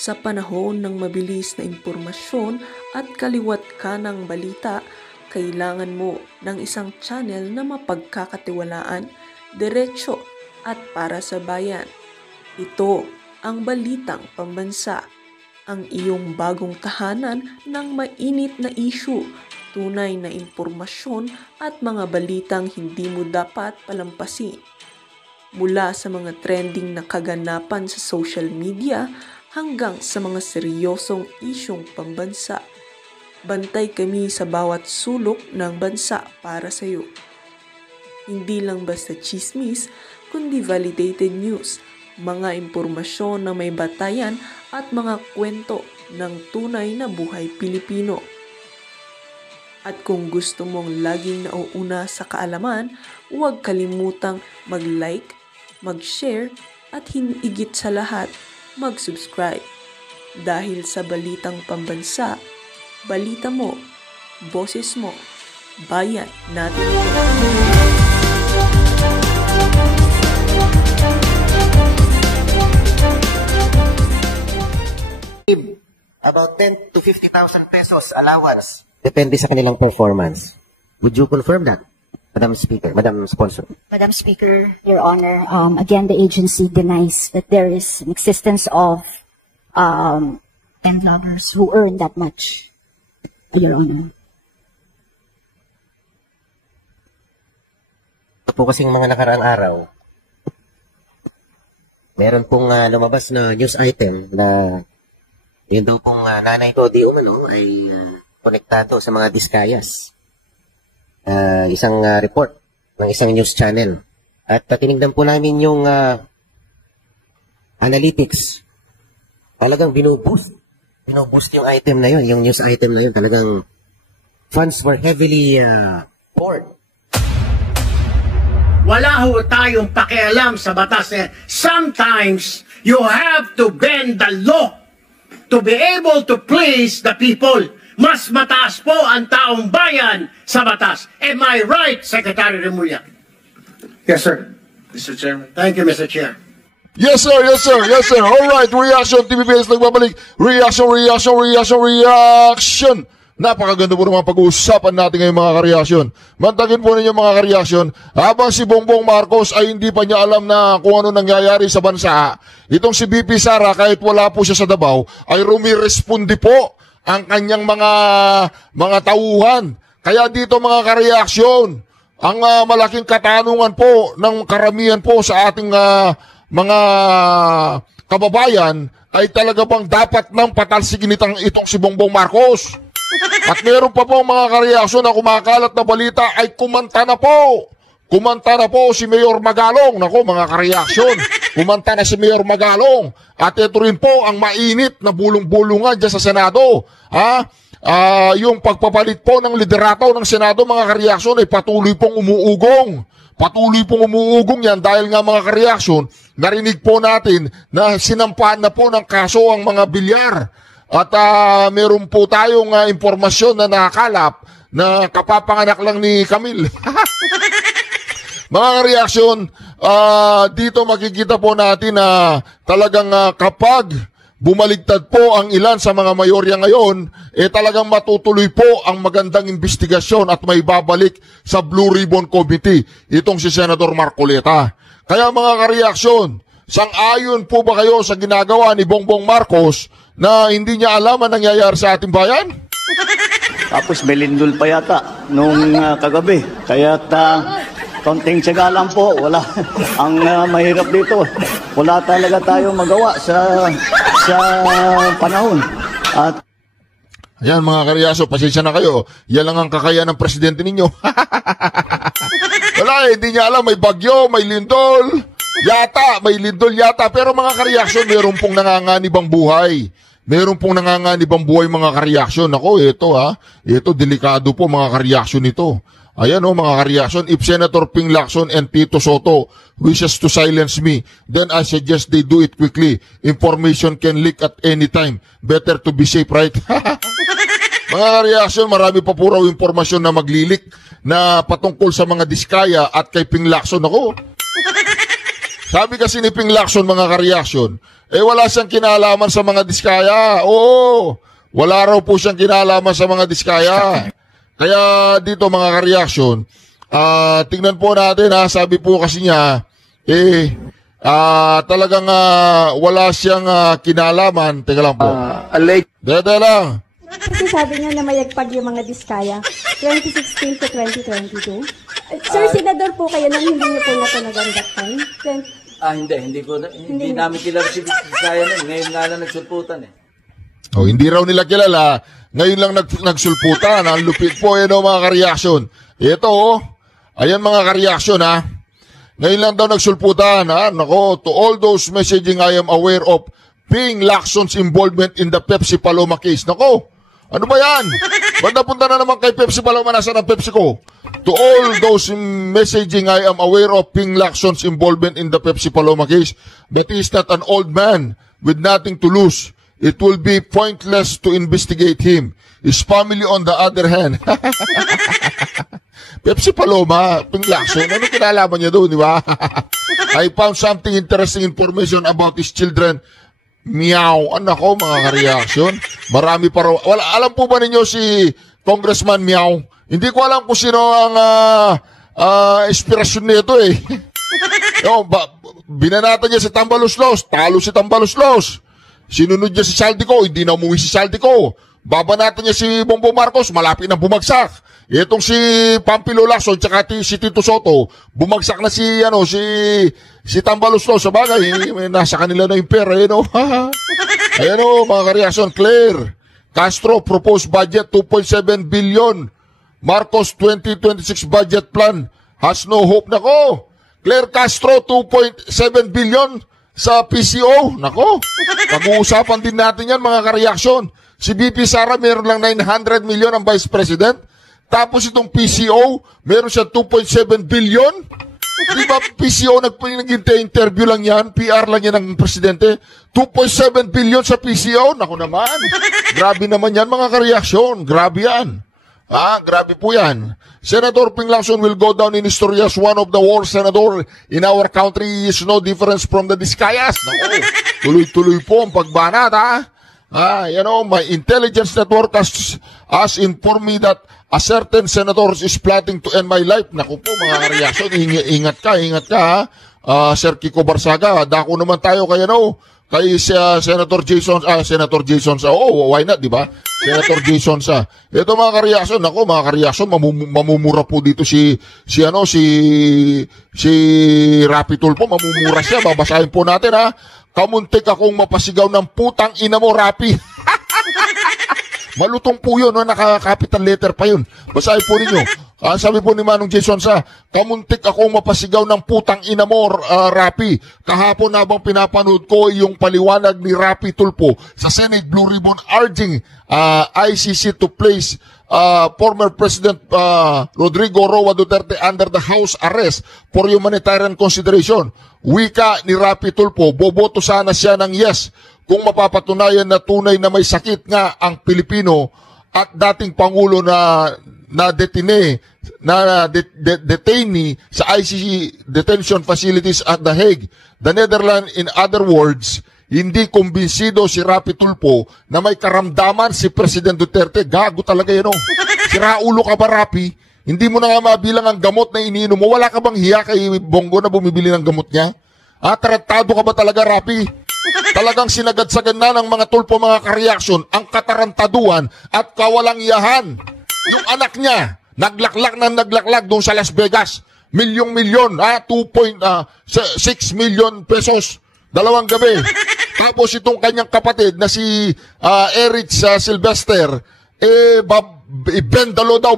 Sa panahon ng mabilis na impormasyon at kaliwat ka ng balita, kailangan mo ng isang channel na mapagkakatiwalaan, diretso at para sa bayan. Ito ang Balitang Pambansa, ang iyong bagong tahanan ng mainit na issue, tunay na impormasyon at mga balitang hindi mo dapat palampasin. Mula sa mga trending na kaganapan sa social media hanggang sa mga seryosong isyong pambansa. Bantay kami sa bawat sulok ng bansa para sa iyo. Hindi lang basta chismis, kundi validated news, mga impormasyon na may batayan at mga kwento ng tunay na buhay Pilipino. At kung gusto mong laging nauuna sa kaalaman, huwag kalimutang mag-like, mag-share at higit sa lahat, mag-subscribe. Dahil sa Balitang Pambansa, balita mo, boses mo, bayan natin ito. About 10 to 50,000 pesos allowance. Depende sa kanilang performance. Would you confirm that, Madam Speaker, Madam Sponsor? Madam Speaker, Your Honor, again, the agency denies that there is an existence of vloggers who earn that much, Your Honor. Ito po kasing mga nakaraang araw, meron pong lumabas na news item na yun daw pong nanay ko di umano ay konektado sa mga diskayas. Isang report ng isang news channel. At tinignan po namin yung analytics. Talagang binuboost. Binuboost yung item na yun, yung news item na yun. Talagang funds were heavily poured. Wala ho tayong pakialam sa batas. Sometimes you have to bend the law to be able to please the people. Mas mataas po ang taong bayan sa batas. Am I right, Secretary Remulla? Yes, sir. Mr. Chairman. Thank you, Mr. Chair. Yes, sir. Yes, sir. Yes, sir. All right. Reaction. TVPS nagbabalik. Reaction. Napakaganda po ng mga pag-uusapan natin ngayong mga kareaksyon. Mantagin po ninyo mga kareaksyon. Habang si Bongbong Marcos ay hindi pa niya alam na kung ano nangyayari sa bansa, itong si BP Sara, kahit wala po siya sa Davao, ay rumiresponde po ang kanyang mga tauhan. Kaya dito mga kareaksyon, ang malaking katanungan po ng karamihan po sa ating mga kababayan ay talaga bang dapat nang patalsigin itong si Bongbong Marcos? At meron pa po mga kareaksyon na kumakalat na balita ay kumanta na po. Kumanta na po si Mayor Magalong. Nako mga kareaksyon, kumanta na si Mayor Magalong. At ito rin po ang mainit na bulong-bulungan dyan sa Senado. Yung pagpapalit po ng liderato ng Senado mga kareaksyon ay patuloy pong umuugong. Patuloy pong umuugong yan dahil nga mga kareaksyon, narinig po natin na sinampahan na po ng kaso ang mga bilyar. At meron po tayong impormasyon na nakakalap na kapapanganak lang ni Camille. Mga reaksyon, dito makikita po natin na talagang kapag bumaligtad po ang ilan sa mga mayorya ngayon, talagang matutuloy po ang magandang investigasyon at may babalik sa Blue Ribbon Committee itong si Senator Marcoleta. Kaya mga kareaksyon, sang-ayon po ba kayo sa ginagawa ni Bongbong Marcos na hindi niya alam ang nangyayari sa ating bayan? Tapos may lindol pa yata nung kagabi. Kaya konting tiyaga lang po. Wala. Ang mahirap dito, wala talaga tayong magawa sa panahon. At ayan mga karyaso, pasensya na kayo. Yan lang ang kakayahan ng presidente ninyo. Wala hindi niya alam, may bagyo, may lindol. May lindol yata. Pero mga kareaksyon, meron pong nanganganib ang buhay. Meron pong nanganganib ang buhay mga kareaksyon. Ako, ito delikado po mga kareaksyon ito. Ayan mga kareaksyon, if Senator Ping Lacson and Tito Soto wishes to silence me, then I suggest they do it quickly. Information can leak at any time. Better to be safe, right? Mga kareaksyon, marami pa po raw impormasyon na maglilik na patungkol sa mga diskaya at kay Ping Lacson. Ako, Sabi kasi ni Ping Lacson, mga ka-reaction, wala siyang kinalaman sa mga diskaya. Oo, wala raw po siyang kinalaman sa mga diskaya. Kaya dito, mga ka-reaction, tingnan po natin, sabi po kasi niya, talagang wala siyang kinalaman. Teka lang po. Dede lang. Kasi sabi niya na mayagpag yung mga diskaya, 2016 to 2022. Sir, senador po kayo nang hindi niyo po natunagan that time? Hindi namin kilala si Diskaya na. Ngayon nga lang nagsulputan eh. Hindi raw nila kilala. Ngayon lang nagsulputan. Ang lupit po mga ka-reaction. Ito, ayan mga ka-reaction Ngayon lang daw nagsulputan. Nako, to all those messaging, I am aware of Ping Lacson's involvement in the Pepsi Paloma case. Nako, ano ba yan? Banda punta na naman kay Pepsi Paloma, nasa ng Pepsi ko. To all those messaging, I am aware of Ping Lacson's involvement in the Pepsi Paloma case, but he is not an old man with nothing to lose. It will be pointless to investigate him. His family on the other hand. Pepsi Paloma, Ping Lacson, ano kinalaman niya doon, di ba? I found something interesting information about his children. Meow. Anak ko, mga ka-reaction. Marami pa raw. Alam po ba ninyo si Congressman Meow? Hindi ko alam kung sino ang inspirasyon nito eh. Binanatan niya si Tambaloslos. Talo si Tambaloslos. Sinunod niya si Saldico. Hindi na umuwi si Saldico. Babanatan niya si Bongbong Marcos. Malapit na bumagsak. Itong si Pampilo Lacson tsaka si Tito Soto, bumagsak na si Tambaloslos. Sa bagay, nasa kanila na yung pera, Ayan mga ka-reaction, Claire Castro, proposed budget 2.7 billion. Marcos 2026 budget plan has no hope. Nako, Claire Castro, 2.7 billion sa PCO. Nako, pag-uusapan din natin yan, mga ka-reaction. Si BP Sara, meron lang 900 million ang Vice President. Tapos itong PCO, meron siya 2.7 billion. Di ba PCO, nag-interview lang yan, PR lang yan ng presidente. 2.7 billion sa PCO, naku naman. Grabe naman yan, mga ka-reaction. Grabe yan. Grabe po yan. Senator Ping Lacson will go down in history as one of the worst senator in our country. Is no difference from the Diskayas. Naku, tuloy-tuloy po ang pagbanat, my intelligence network has informed me that a certain senator is plotting to end my life. Naku po, mga ka-reaction, ingat ka, Sir Kiko Barsaga. Dako naman tayo kay Senator Jason, why not, di ba? Senator Jason Ito mga ka-reaction, naku, mga ka-reaction, mamumura po dito si Rapi Tulfo, mamumura siya. Babasahin po natin, Kamuntik akong mapasigaw ng putang ina mo, Rapi. Malutong po yun, naka-capital letter pa yun. Basahin po ninyo. Sabi po ni Manong Jason kamuntik akong mapasigaw ng putang ina mo, Rapi. Kahapon habang pinapanood ko yung paliwanag ni Rapi Tulfo sa Senate Blue Ribbon urging ICC to place former President Rodrigo Roa Duterte under the house arrest for humanitarian consideration. Wika ni Rapi Tulfo, boboto sana siya ng yes kung mapapatunayan na tunay na may sakit nga ang Pilipino at dating Pangulo na detainee sa ICC detention facilities at The Hague, the Netherlands. In other words, hindi kumbinsido si Rapi Tulfo na may karamdaman si President Duterte. Gago talaga yan, Siraulo ka ba, Rapi? Hindi mo na nga mabilang ang gamot na iniinom mo. Wala ka bang hiya kay Bongo na bumibili ng gamot niya? Tarantado ka ba talaga, Rapi? Talagang sinagad-sagad na ng mga Tulfo, mga ka-reaction, ang katarantaduan at kawalang iyahan. Yung anak niya, naglaklak doon sa Las Vegas. Milyong-milyon, 2.6 million pesos. 2 gabi. Tapos itong kanyang kapatid na si Eric Sylvester,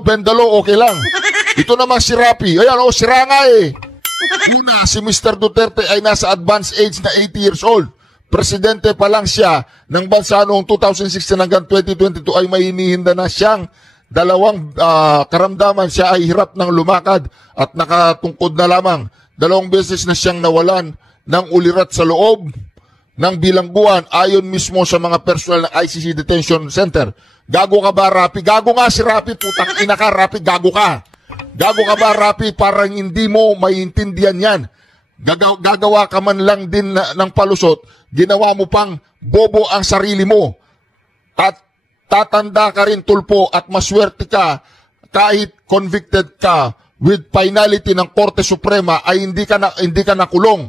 bendalo, okay lang. Ito naman si Rapi. Ayan, sira nga si Mr. Duterte ay nasa advanced age na 80 years old. Presidente pa lang siya ng bansa noong 2016 hanggang 2022 ay may hinihinda na siyang 2 karamdaman. Siya ay hirap ng lumakad at nakatungkod na lamang. 2 beses na siyang nawalan ng ulirat sa loob ng bilangguan ayon mismo sa mga personnel ng ICC Detention Center. Gago ka ba, Rapi? Gago nga si Rapi, putang ina ka, Rapi, gago ka. Gago ka ba, Rapi? Parang hindi mo maiintindihan yan. gagawa ka man lang din ng palusot, ginawa mo pang bobo ang sarili mo. Tatanda ka rin, tulpo, at maswerte ka kahit convicted ka with finality ng Korte Suprema ay hindi ka nakulong.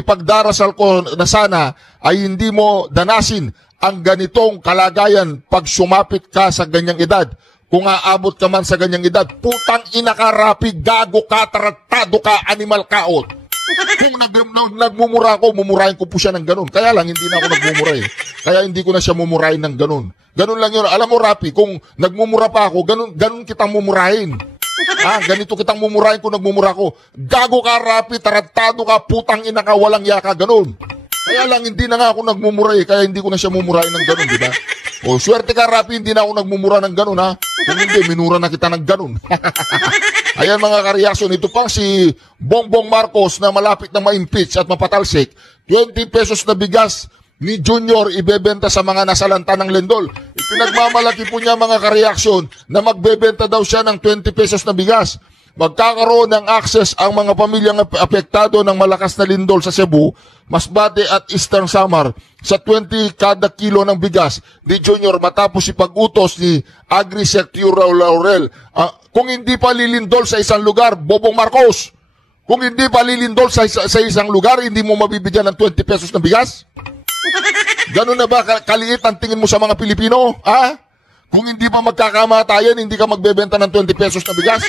Ipagdarasal ko na sana ay hindi mo danasin ang ganitong kalagayan pag sumapit ka sa ganyang edad. Kung aabot ka man sa ganyang edad, putang ina ka, Rapi, gago ka, taratado ka, animal kaot. Kung nagmumura ako, mumurahin ko po siya ng ganun. Kaya lang, hindi na ako nagmumura eh. Kaya hindi ko na siya mumurahin ng ganun. Ganun lang yun. Alam mo, Rapi, kung nagmumura pa ako, ganun kitang mumurahin. Ganito kitang mumurahin kung nagmumura ako. Gago ka, Rapi, taratado ka, putang ina ka, walang yaka, ganun. Kaya lang, hindi na nga ako nagmumura eh. Kaya hindi ko na siya mumurahin ng ganun, di ba? O, swerte ka, Rapi, hindi na ako nagmumura ng ganun, ha? Kung hindi, minura na kita ng ganun. Ayan mga kareaksyon, ito pang si Bongbong Marcos na malapit na ma-impeach at mapatalsik, 20 pesos na bigas ni Junior ibebenta sa mga nasalanta ng lindol. Ipinagmamalaki po niya mga kareaksyon na magbebenta daw siya ng 20 pesos na bigas. Magkakaroon ng access ang mga pamilyang apektado ng malakas na lindol sa Cebu, Masbate at Eastern Samar sa 20 kada kilo ng bigas ni Junior matapos ipag-utos ni Agri-Secretary Laurel. Kung hindi pa lilindol sa isang lugar, Bobong Marcos, kung hindi pa lilindol sa isang lugar, hindi mo mabibigyan ng 20 pesos ng bigas? Ganun na ba kaliit ang tingin mo sa mga Pilipino? Kung hindi pa magkakamatayan, hindi ka magbebenta ng 20 pesos na bigas?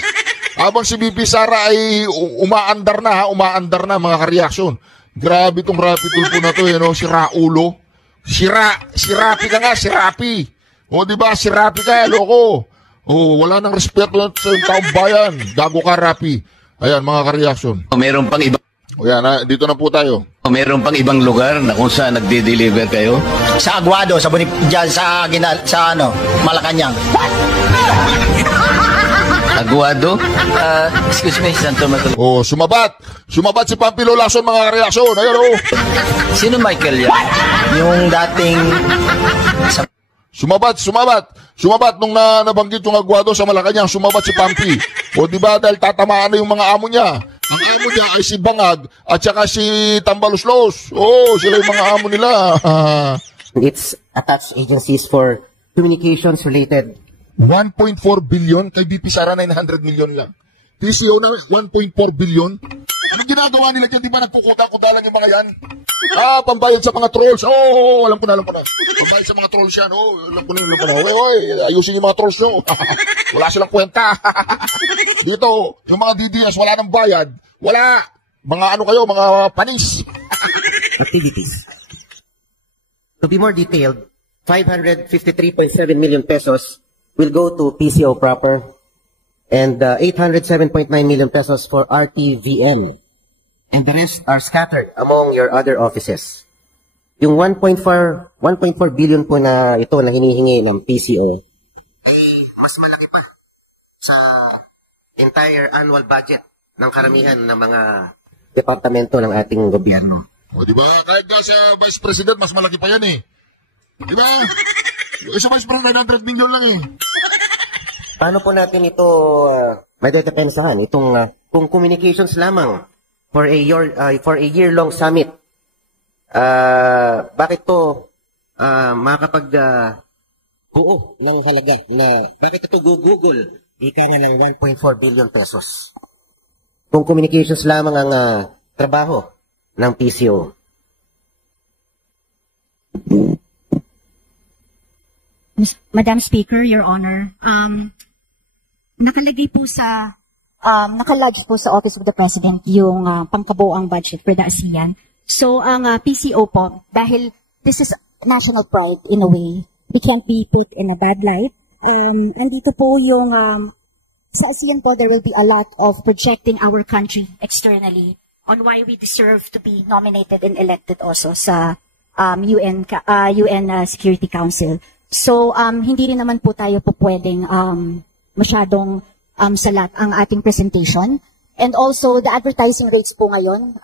Habang si BP Sara ay umaandar na mga kareaksyon. Grabe itong Rapi tulpo na to, si Raulo. Si Rapi ka nga, si Rapi. O diba, si Rapi ka, loko. O, wala nang respeto sa taong bayan. Gago ka, Rapi. Ayan, mga kareaksyon. Meron pang iba. O yan, dito na po tayo. Meron pang ibang lugar na kung saan nagde-deliver kayo? Sa Aguado, dyan sa Malacanang. Aguado? Excuse me, Santo Tomas. Oh, sumabat si Pampilo Lacson, mga reaksyon. Ayun, oh. Sino Michael yan? Yung dating... Sumabat nung nabanggit yung Aguado sa Malacanang, sumabat si Pampi. O diba, dahil tatamaan na yung mga amo niya. Ang amo niya ay si Bangag at saka si Tambaluslos. Oh, sila yung mga amo nila. It's attached agencies for communications related. 1.4 billion, kay BP Sara 900 million lang. TCO na 1.4 billion. Anong ginagawa nila dyan? Di ba nagkukuda-kuda lang yung mga yan? Pambayad sa mga trolls. Alam ko na. Pambayad sa mga trolls yan. Alam ko na. Oy, ayusin yung mga trolls nyo. Wala silang kwenta. Dito, yung mga DDS, wala nang bayad. Wala. Mga mga panis. Activities. To be more detailed, 553.7 million pesos will go to PCO proper and 807.9 million pesos for RTVN. And the rest are scattered among your other offices. Yung 1.4 billion po na ito na hinihingi ng PCO ay mas malaki pa sa entire annual budget ng karamihan ng mga departamento ng ating gobyerno. O diba, kahit ka sa Vice President, mas malaki pa yan eh. Diba? Sa Vice President, 900 million lang eh. Paano po natin ito madedepensahan? Itong kung communications lamang for a year-long summit, bakit to buo ng halaga na bakit ito Google ika nga ng 1.4 billion pesos? Kung communications lamang ang trabaho ng PCO. Madam Speaker, Your Honor, nakalagay po sa Office of the President yung pangkabuoang budget for the ASEAN. So, ang PCO po, dahil this is national pride in a way, we can't be put in a bad light. Andito po yung, sa ASEAN po, there will be a lot of projecting our country externally on why we deserve to be nominated and elected also sa UN Security Council. So, hindi rin naman po tayo po pwedeng masyadong salat ang ating presentation. And also, the advertising rates po ngayon,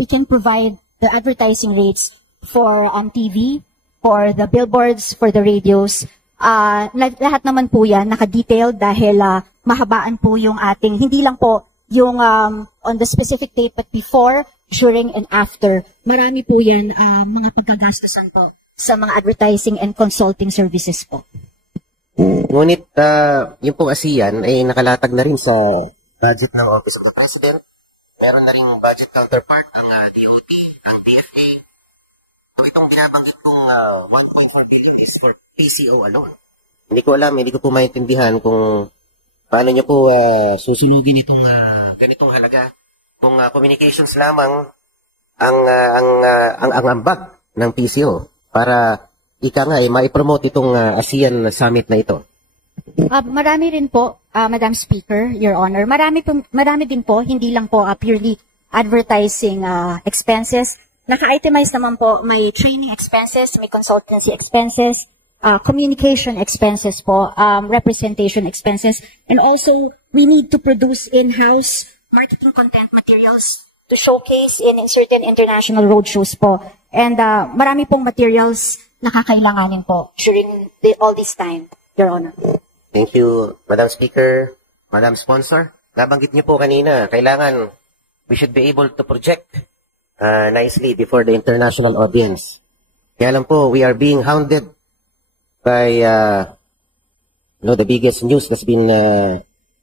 we can provide the advertising rates for TV, for the billboards, for the radios. Lahat naman po yan, naka-detail dahil mahabaan po yung ating, hindi lang po yung on the specific date, but before, during, and after, marami po yan mga pagkagastusan po sa mga advertising and consulting services po. Ngunit yung pong ASEAN ay nakalatag na rin sa budget ng Office of the President. Meron na rin budget counterpart ng DOT, ang DFA. So itong nabanggit kong 1.4 billion is for PCO alone. Hindi ko alam, hindi ko po maintindihan kung paano nyo po susunugin itong ganitong halaga. Kung communications lamang ang ambag ng PCO para ika nga maipromote itong ASEAN Summit na ito. Marami rin po, Madam Speaker, Your Honor. Marami din po, hindi lang po purely advertising expenses. Naka-itemize naman po, may training expenses, may consultancy expenses, communication expenses po, representation expenses, and also we need to produce in-house marketing content materials to showcase in certain international roadshows po. And marami pong materials na kakailanganin po during all this time, Your Honor. Thank you, Madam Speaker, Madam Sponsor. Nabanggit niyo po kanina, kailangan we should be able to project nicely before the international audience. Kaya lang po, we are being hounded by the biggest news that's been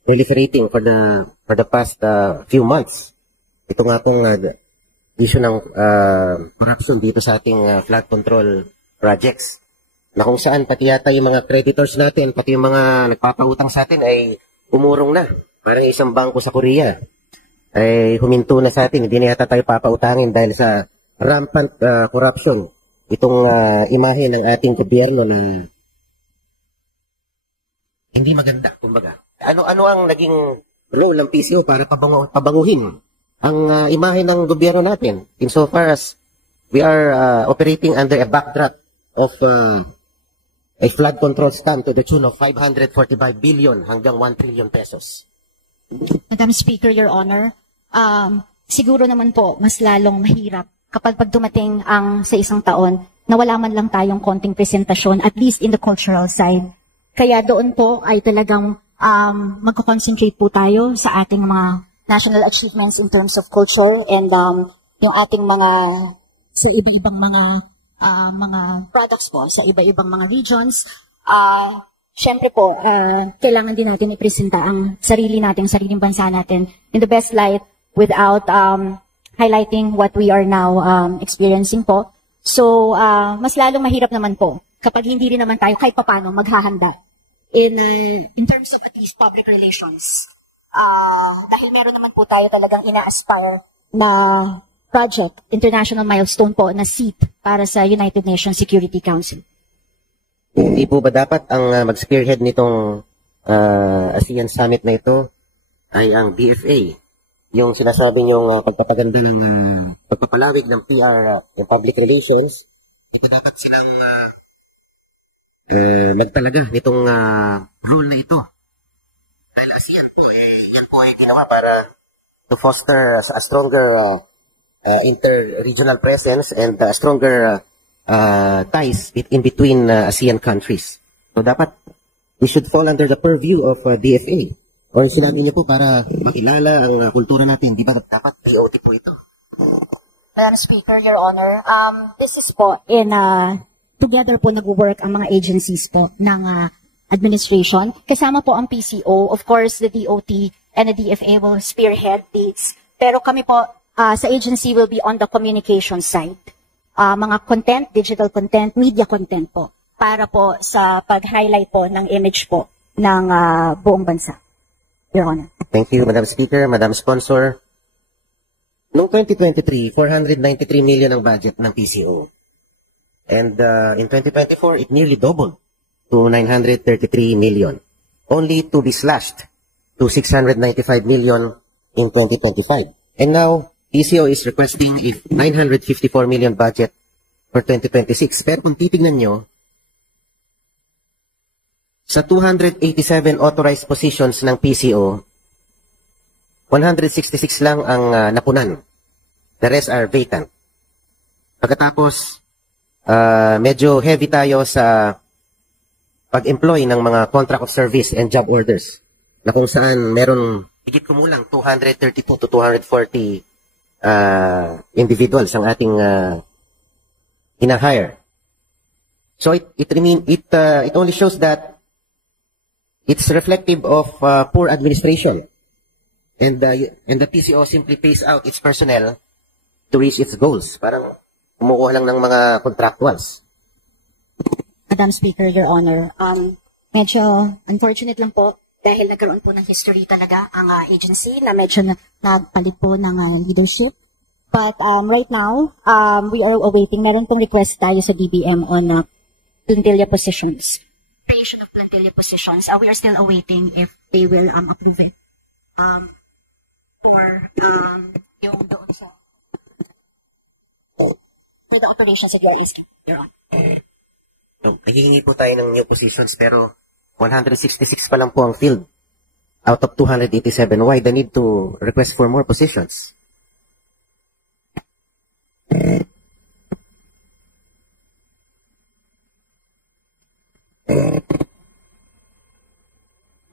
proliferating for the past few months. Ito nga pong issue ng corruption dito sa ating flood control projects. Na kung saan pati yata yung mga creditors natin, pati yung mga nagpapautang sa atin ay umurong na. Parang isang bangko sa Korea ay huminto na sa atin. Hindi na yata tayo papautangin dahil sa rampant corruption. Itong imahe ng ating gobyerno na hindi maganda, kumbaga. Ano ang naging role ng PCO para pabanguhin ang imahe ng gobyerno natin insofar as we are operating under a backdrop of a flood control scam to the tune of 545 billion hanggang 1 trillion pesos. Madam Speaker, Your Honor, siguro naman po mas lalong mahirap kapag dumating ang sa isang taon na wala man lang tayong konting presentasyon, at least in the cultural side. Kaya doon po ay talagang magko-concentrate po tayo sa ating mga national achievements in terms of culture and yung ating mga sa iba-ibang mga products po sa iba-ibang mga regions. Siyempre po, kailangan din natin ipresenta ang sariling bansa natin in the best light without highlighting what we are now experiencing po. So, mas lalong mahirap naman po kapag hindi rin naman tayo kahit papano maghahanda in terms of at least public relations. Dahil meron naman po tayo talagang ina-aspire na project, international milestone po na seat para sa United Nations Security Council. Hindi po ba dapat ang mag-spearhead nitong ASEAN Summit na ito ay ang DFA? Yung sinasabi niyong pagpapaganda ng pagpapalawig ng PR and public relations, ito dapat silang nagtalaga nitong role na ito. Dahil ASEAN po, yan po ay ginawa para to foster a stronger inter-regional presence and stronger ties in between ASEAN countries. So dapat we should fall under the purview of DFA. Or sinabi niyo po para makilala ang kultura natin, di ba dapat DOT po ito? Madam Speaker, Your Honor, this is po together po nag-work ang mga agencies po ng administration. Kasama po ang PCO, of course the DOT and the DFA will spearhead these. Pero kami po sa agency will be on the communication side. Mga content, digital content, media content po, para po sa pag-highlight po ng image po ng buong bansa. Your Honor. Thank you, Madam Speaker, Madam Sponsor. Noong 2023, 493 million ang budget ng PCO. And in 2024, it nearly doubled to 933 million. Only to be slashed to 695 million in 2025. And now, PCO is requesting a 954 million budget for 2026. Pero kung titignan nyo, sa 287 authorized positions ng PCO, 166 lang ang napunan. The rest are vacant. Pagkatapos, medyo heavy tayo sa pag-employ ng mga contract of service and job orders na kung saan meron higit kumulang 232 to 240 individuals ang ating hina-hire. So it only shows that it's reflective of poor administration, and the PCO simply pays out its personnel to reach its goals. Parang kumukuha lang ng mga contractuals. Madam Speaker, Your Honor, medyo unfortunate lang po dahil nagkaroon po ng history talaga ang agency na medyo nagpalit po ng leadership. But right now, we are awaiting, meron pong request tayo sa DBM on plantilla positions, creation of plantilla positions. We are still awaiting if they will approve it for yung doon sa for the operations at DLS, Your Honor. Naghihingi po tayo ng new positions pero 166 pa lang po ang field out of 287. Why the need to request for more positions?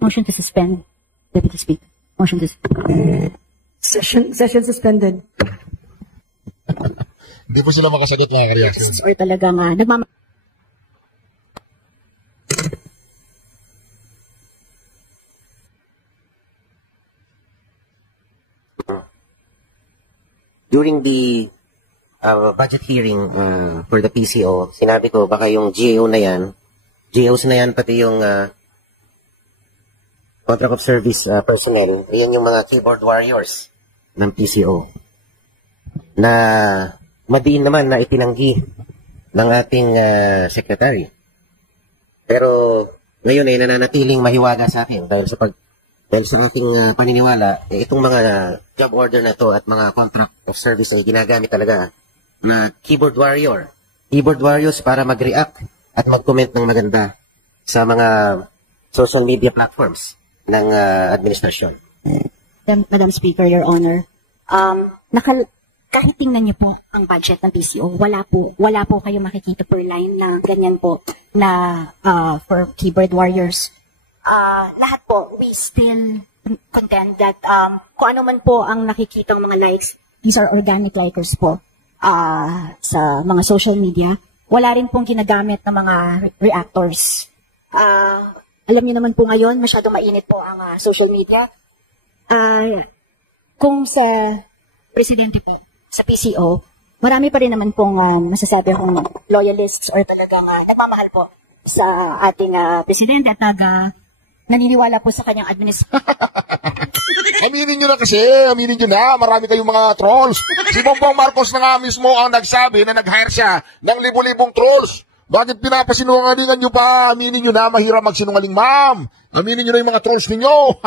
Motion to suspend, Deputy Speaker. Motion to suspend. Session suspended. Hindi po sila makasagot mga kareaksyon. Or talagang During the budget hearing for the PCO, sinabi ko baka yung GAOs na yan, pati yung contract of service personnel, yan yung mga keyboard warriors ng PCO na madiin naman na itinanggi ng ating secretary. Pero ngayon ay nananatiling mahiwaga sa akin dahil sa aking paniniwala, itong mga job order na to at mga contract of service ay ginagamit talaga na keyboard warriors para mag-react at mag-comment ng maganda sa mga social media platforms ng administrasyon. Madam Speaker, Your Honor, kahit tingnan niyo po ang budget ng PCO, wala po kayo makikita per line na ganyan po na for keyboard warriors. Lahat po, we still contend that kung ano man po ang nakikitang mga likes, these are organic likers po sa mga social media. Wala rin pong ginagamit ng mga reactors. Alam niyo naman po ngayon, masyadong mainit po ang social media. Kung sa presidente po, sa PCO, marami pa rin naman pong masasabi akong loyalists or talagang nagmamahal po sa ating presidente at naniniwala po sa kanyang administration. Aminin nyo na, marami kayong mga trolls. Si Bongbong Marcos na nga mismo ang nagsabi na nag-hire siya ng libo-libong trolls. Bakit pinapasinungalingan nyo pa? Aminin nyo na, mahirap magsinungaling, ma'am. Aminin nyo na yung mga trolls ninyo.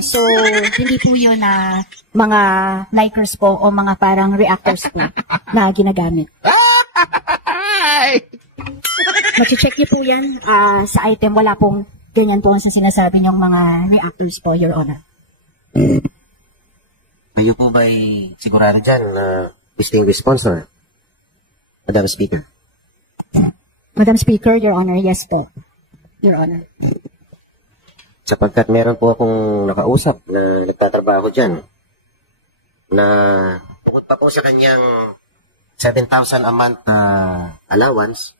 So, hindi po yun na mga likers po o mga parang reactors po na ginagamit. Machi-check niyo po yan sa item. Wala pong ganyan po sa sinasabi niyong mga reactors po, Your Honor. Kayo po ba'y sigurado dyan na distinguished sponsor, Madam Speaker? Madam Speaker, Your Honor, yes po, Your Honor. Sapagkat meron po akong nakausap na nagtatrabaho dyan na bukod pa po sa kanyang 7,000 a month allowance,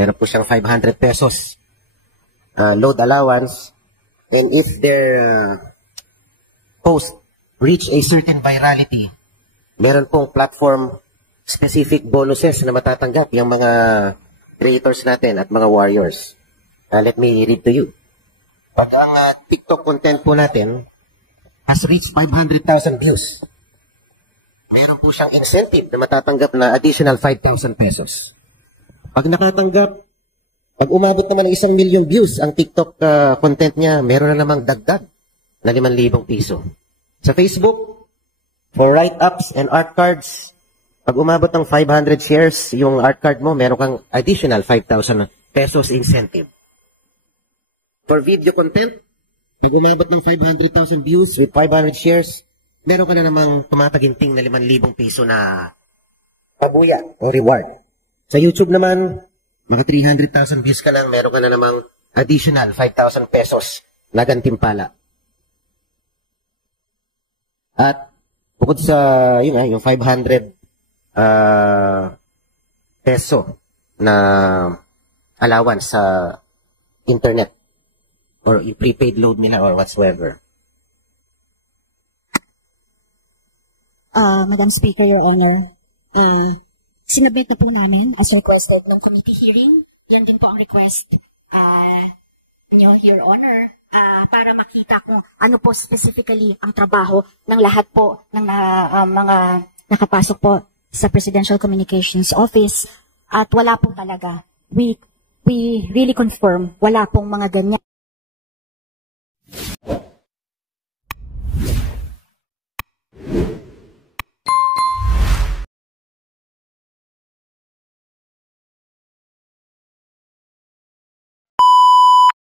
meron po siyang 500 pesos load allowance, and if their post reach a certain virality, meron pong platform specific bonuses na matatanggap yung mga creators natin at mga warriors. Let me read to you. Pag ang TikTok content po natin has reached 500,000 views, meron po siyang incentive na matatanggap na additional 5,000 pesos. Pag umabot naman ng 1 million views ang TikTok content niya, meron na namang dagdag na 5,000 piso. Sa Facebook, for write-ups and art cards, pag umabot ng 500 shares yung art card mo, meron kang additional 5,000 pesos incentive. For video content, pag umabot ng 500,000 views with 500 shares, meron ka na namang tumataginting na 5,000 piso na pabuya o reward. Sa YouTube naman, mga 300,000 views ka lang, meron ka na namang additional 5,000 pesos na gantimpala. At bukod sa yung 500 peso na allowance sa internet or yung prepaid load nila or whatsoever. Madam Speaker, Your Honor, sinabit na po namin as requested ng committee hearing. Yan din po ang request nyo, Your Honor, para makita kung ano po specifically ang trabaho ng lahat po ng mga nakapasok po sa Presidential Communications Office. At wala po talaga. We really confirm, wala pong mga ganyan.